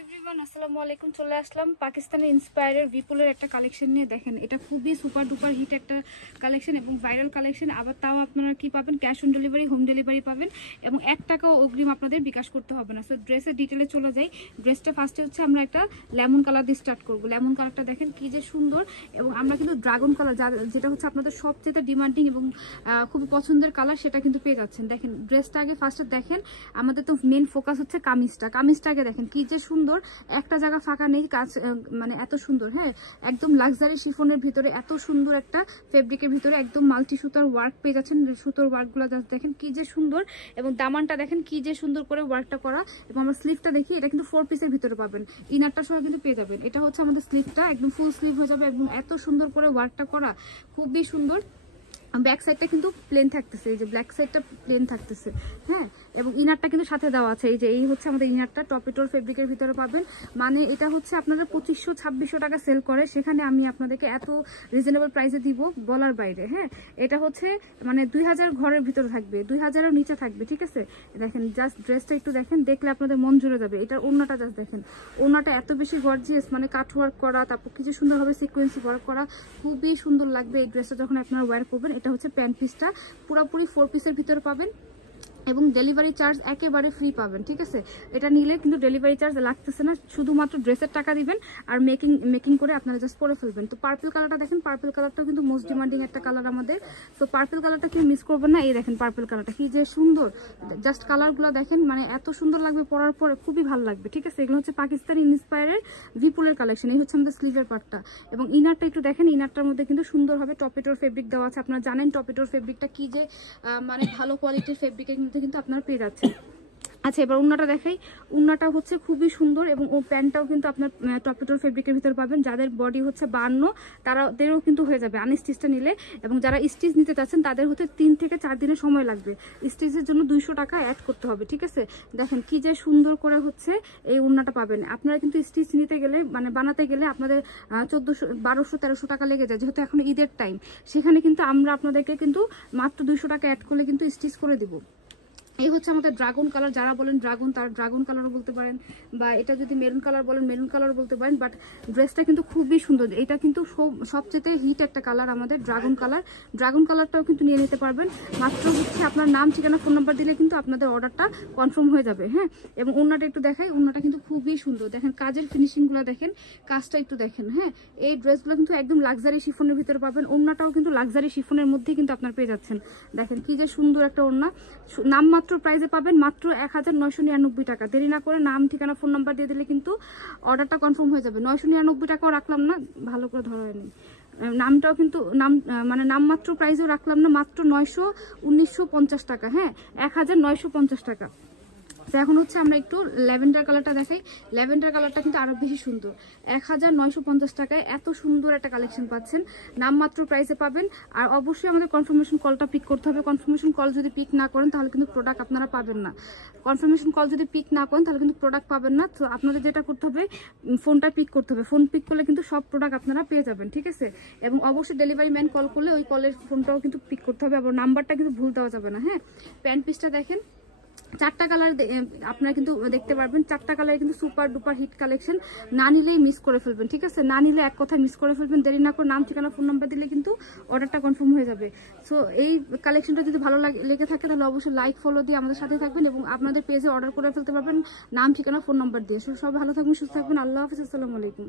Everyone আসসালামু আলাইকুম। চলে আসলাম পাকিস্তানের ইন্সপায়ারের বিপুলের একটা কালেকশন নিয়ে। দেখেন এটা খুবই সুপার ডুপার হিট একটা কালেকশন এবং ভাইরাল কালেকশন। আবার তাও আপনারা কি পাবেন, cash on delivery, home delivery পাবেন এবং 1 টাকাও অগ্রিম আপনাদের বিকাশ করতে হবে না। সো ড্রেসের ডিটেলে চলে যাই। ড্রেসটা ফার্স্টে হচ্ছে আমরা একটা লেমন কালার দিয়ে স্টার্ট করবো। লেমন কালারটা দেখেন কি যে সুন্দর, এবং আমরা কিন্তু ড্রাগন কালার যেটা হচ্ছে আপনাদের সবচেয়ে ডিমান্ডিং এবং খুবই পছন্দের কালার, সেটা কিন্তু পেয়ে যাচ্ছেন। দেখেন ড্রেসটা আগে ফার্স্টে দেখেন, আমাদের তো মেন ফোকাস হচ্ছে কামিজটা আগে দেখেন কি যে সুন্দর, একটা জায়গা ফাঁকা নেই, কাজ মানে এত সুন্দর। হ্যাঁ, একদম লাক্সারি শিফনের ভিতরে এত সুন্দর একটা ফেব্রিকের ভিতরে একদম মাল্টি সুতার ওয়ার্ক পেয়ে যাচ্ছেন। সুতোর ওয়ার্কগুলো দেখেন কি যে সুন্দর, এবং দামানটা দেখেন কি যে সুন্দর করে ওয়ার্কটা করা। এবং আমরা স্লিভটা দেখি, এটা কিন্তু 4 পিসের ভিতরে পাবেন, ইনারটা সহ কিন্তু পেয়ে যাবেন। এটা হচ্ছে আমাদের স্লিভটা, একদম ফুল স্লিভ হয়ে যাবে এবং এত সুন্দর করে ওয়ার্কটা করা, খুবই সুন্দর। ব্যাক সাইডটা কিন্তু প্লেন থাকতেছে, এই যে ব্ল্যাক সাইডটা প্লেন থাকতেছে। হ্যাঁ, এবং ইনারটা কিন্তু সাথে দেওয়া আছে। এই হচ্ছে আমাদের ইনারটা, টপিটোর ফেব্রিকের ভিতরে পাবেন। মানে এটা হচ্ছে আপনারা 2500-2600 টাকা সেল করে, সেখানে আমি আপনাদেরকে এত রিজনেবল প্রাইসে দিব বলার বাইরে। হ্যাঁ, এটা হচ্ছে মানে 2000 ঘরের ভিতরে থাকবে, 2000-এর নিচে থাকবে। ঠিক আছে, দেখেন জাস্ট ড্রেসটা একটু দেখেন, দেখলে আপনাদের মন জুড়ে যাবে। এটার ওড়নাটা জাস্ট দেখেন, ওড়নাটা এত বেশি গর্জিয়াস, মানে কাট ওয়ার্ক করা, তারপর কিছু সুন্দরভাবে সিকোয়েন্সি ওয়ার্ক করা, খুবই সুন্দর লাগবে এই ড্রেসটা যখন আপনারা ওয়্যার করবেন। এটা হচ্ছে প্যান্ট পিসটা, পুরোপুরি 4 পিসের ভিতরে পাবেন এবং ডেলিভারি চার্জ একেবারে ফ্রি পাবেন। ঠিক আছে, এটা নিলে কিন্তু ডেলিভারি চার্জ লাগতেছে না, শুধুমাত্র ড্রেসের টাকা দিবেন আর মেকিং করে আপনারা জাস্ট পরে ফেলবেন। তো পার্পল কালারটা দেখেন, পার্পল কালারটাও কিন্তু মোস্ট ডিমান্ডিং একটা কালার আমাদের। তো পার্পল কালারটা কি মিস করবেন না। এই দেখেন পার্পল কালারটা কি যে সুন্দর, জাস্ট কালারগুলো দেখেন, মানে এত সুন্দর লাগবে পরার পরে, খুবই ভালো লাগবে। ঠিক আছে, এগুলো হচ্ছে পাকিস্তানি ইন্সপায়ারের বিপুলের কালেকশন। এই হচ্ছে আমাদের স্লিভের পার্টটা, এবং ইনারটা একটু দেখেন, ইনারটার মধ্যে কিন্তু সুন্দরভাবে টপেটোর ফেব্রিক দেওয়া আছে। আপনারা জানেন টপেটোর ফেব্রিকটা কি যে মানে ভালো কোয়ালিটির ফেব্রিকের মধ্যে কিন্তু আপনারা পেয়ে যাচ্ছেন। আচ্ছা, এবার উন্নাটা দেখাই। উন্নাটা হচ্ছে খুবই সুন্দর এবং ও প্যান্টটাও কিন্তু আপনার টপেটোর ফেব্রিকের ভিতরে পাবেন। যাদের বডি হচ্ছে 52, তাদেরও কিন্তু হয়ে যাবে আনস্টিচটা নিলে। এবং যারা স্টিচ নিতে চাচ্ছেন তাদের হচ্ছে 3 থেকে 4 দিনের সময় লাগবে। স্টিচের জন্য 200 টাকা অ্যাড করতে হবে। ঠিক আছে, দেখেন কি যে সুন্দর করে হচ্ছে এই উন্নাটা পাবেন। আপনারা কিন্তু স্টিচ নিতে গেলে, মানে বানাতে গেলে আপনাদের 1400, 1200, 1300 টাকা লেগে যায়, যেহেতু এখন ঈদের টাইম। সেখানে কিন্তু আমরা আপনাদেরকে কিন্তু মাত্র 200 টাকা অ্যাড করলে কিন্তু স্টিচ করে দিব। এই হচ্ছে আমাদের ড্রাগন কালার, যারা বলেন ড্রাগন, তার ড্রাগন কালারও বলতে পারেন, বা এটা যদি মেরুন কালার বলেন মেরুন কালারও বলতে পারেন। বাট ড্রেসটা কিন্তু খুবই সুন্দর। এটা কিন্তু সবচেয়ে হিট একটা কালার আমাদের ড্রাগন কালার। ড্রাগন কালারটাও কিন্তু নিয়ে নিতে পারবেন। মাত্র হচ্ছে আপনার নাম, ঠিকানা, ফোন নাম্বার দিলে কিন্তু আপনাদের অর্ডারটা কনফার্ম হয়ে যাবে। হ্যাঁ, এবং ওড়নাটা একটু দেখাই, ওড়নাটা কিন্তু খুবই সুন্দর। দেখেন কাজের ফিনিশিংগুলো দেখেন, কাজটা একটু দেখেন। হ্যাঁ, এই ড্রেসগুলো কিন্তু একদম লাক্সারি শিফনের ভিতরে পাবেন। ওড়নাটাও কিন্তু লাক্সারি শিফনের মধ্যেই কিন্তু আপনার পেয়ে যাচ্ছেন। দেখেন কি যে সুন্দর একটা ওড়না। নাম মাত্র প্রাইসে পাবেন মাত্র 1999 টাকা। দেরি না করে নাম, ঠিকানা, ফোন নাম্বার দিয়ে দিলে কিন্তু অর্ডারটা কনফার্ম হয়ে যাবে। 999 টাকাও রাখলাম না, ভালো করে ধরা হয়নি। নামটাও কিন্তু মানে নামমাত্র প্রাইসও রাখলাম না, মাত্র 1950 টাকা। হ্যাঁ, 1950 টাকা। তো এখন হচ্ছে আমরা একটু ল্যাভেন্ডার কালারটা দেখাই। ল্যাভেন্ডার কালারটা কিন্তু আরো বেশি সুন্দর। 1950 টাকায় এত সুন্দর একটা কালেকশন পাচ্ছেন, নামমাত্র প্রাইসে পাবেন। আর অবশ্যই আমাদের কনফার্মেশন কলটা পিক করতে হবে। কনফার্মেশন কল যদি পিক না করেন তাহলে কিন্তু প্রোডাক্ট আপনারা পাবেন না। কনফার্মেশন কল যদি পিক না করেন তাহলে কিন্তু প্রোডাক্ট পাবেন না। তো আপনাদের যেটা করতে হবে, ফোনটা পিক করতে হবে। ফোন পিক করলে কিন্তু সব প্রোডাক্ট আপনারা পেয়ে যাবেন। ঠিক আছে, এবং অবশ্যই ডেলিভারি ম্যান কল করলে ওই কলের ফোনটাও কিন্তু পিক করতে হবে, আবার নাম্বারটা কিন্তু ভুল দেওয়া যাবে না। হ্যাঁ, প্যান্ট পিসটা দেখেন, 4টা কালার আপনারা কিন্তু দেখতে পারবেন। 4টা কালার কিন্তু সুপার ডুপার হিট কালেকশন। না নিলেই মিস করে ফেলবেন। ঠিক আছে, না নিলে এক কথায় মিস করে ফেলবেন। দেরি না করে নাম, ঠিকানা, ফোন নাম্বার দিলে কিন্তু অর্ডারটা কনফার্ম হয়ে যাবে। সো এই কালেকশনটা যদি ভালো লেগে থাকে তাহলে অবশ্যই লাইক, ফলো দিয়ে আমাদের সাথে থাকবেন এবং আপনাদের পেজে অর্ডার করে ফেলতে পারবেন নাম, ঠিকানা, ফোন নাম্বার দিয়ে। সব ভালো থাকবেন, সুস্থ থাকবেন। আল্লাহ হাফিজ, আসসালামু আলাইকুম।